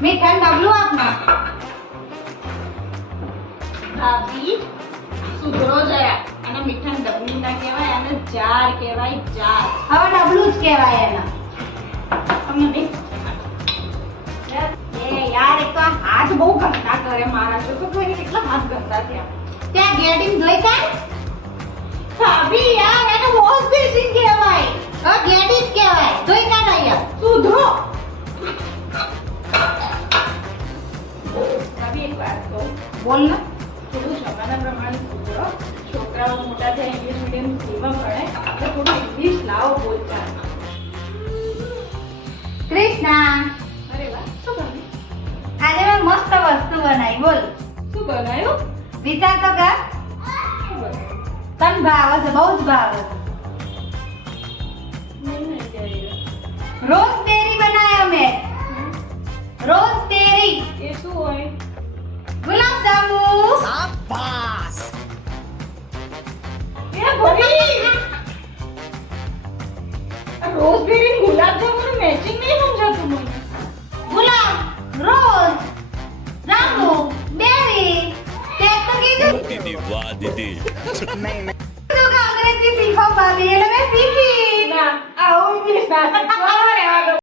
મીઠા ડબલું આપના ભાભી સુધરો જરા અને મીઠા ડબલું ના કહેવાય અને જાર કહેવાય જાર હવે ડબલું જ કહેવાય એના તમને નહીં એ યાર એક તો આ હાથ બહુ ગંદા કરે મારા તો કોઈ કેટલા હાથ ગંદા થયા ત્યાં ગેડિંગ જોઈ કાય ભાભી યાર એને વોશ બેસિન કહેવાય ગેડિંગ કહેવાય જોઈ કાય યાર સુધરો ભાભી એક વાત કહું બોલ ને થોડું જમાના પ્રમાણે સુધરો છોકરાઓ મોટા થાય ઇંગ્લિશ મીડિયમ સ્કૂલમાં ભણે આપણે થોડું ઇંગ્લિશ લાવો બોલચાલમાં કૃષ્ણા અરે વાહ શું ભાભી આજે મેં મસ્ત વસ્તુ બનાવી બોલ શું બનાવ્યું વિચાર તો કર તન ભાવે છે બહુ જ ભાવે રોઝ ટેરી બનાવ્યો મેં રોઝ ટેરી એ શું હોય ગુલાબ જાંબુ શાબાશ એ ભાભી રોઝ બેરી ગુલાબ જાંબુ મેચિંગ નહીં સમજાતું મને ગુલાબ રોઝ જાંબુ બેરી કેક તો કીધું દીદી વાહ દીદી નહીં તો અંગ્રેજી શીખો ભાભી એટલે મેં શીખી ના આવું ઇંગ્લિશ ના બરાબર